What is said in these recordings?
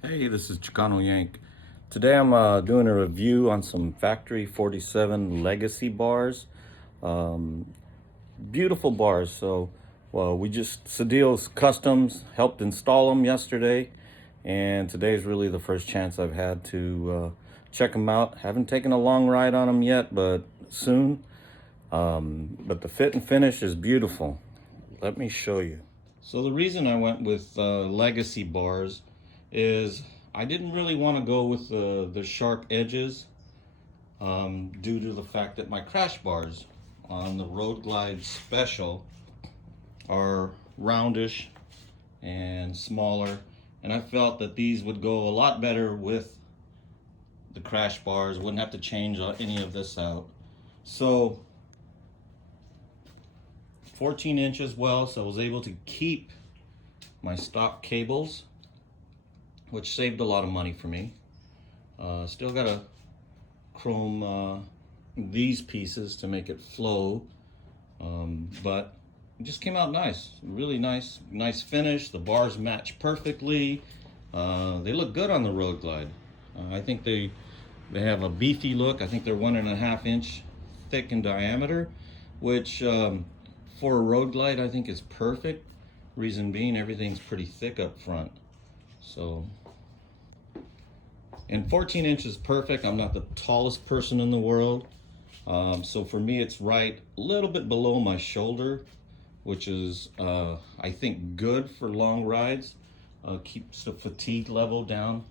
Hey, this is Chicano Yank. Today I'm doing a review on some Factory 47 Legacy bars. Um, Beautiful bars. So, well, Cedil's Customs helped install them yesterday, and today is really the first chance I've had to check them out. Haven't taken a long ride on them yet, but soon. But the fit and finish is beautiful. Let me show you. So the reason I went with Legacy bars is I didn't really want to go with the sharp edges due to the fact that my crash bars on the Road Glide Special are roundish and smaller, and I felt that these would go a lot better with the crash bars. Wouldn't have to change any of this out. So 14 inches well, so I was able to keep my stock cables, which saved a lot of money for me. Still got to chrome these pieces to make it flow, but it just came out nice. Really nice finish. The bars match perfectly. They look good on the Road Glide. I think they have a beefy look. I think they're 1.5 inch thick in diameter, which for a Road Glide I think is perfect. Reason being, everything's pretty thick up front. So, and 14 inches is perfect. I'm not the tallest person in the world. So for me, it's right a little bit below my shoulder, which is, I think, good for long rides. Keeps the fatigue level down.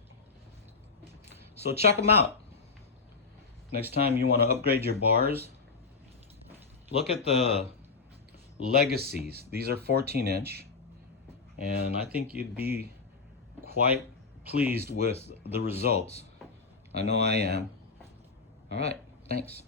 So check them out. Next time you want to upgrade your bars, look at the Legacies. These are 14 inch. And I think you'd be quite pleased with the results. I know I am. All right, thanks.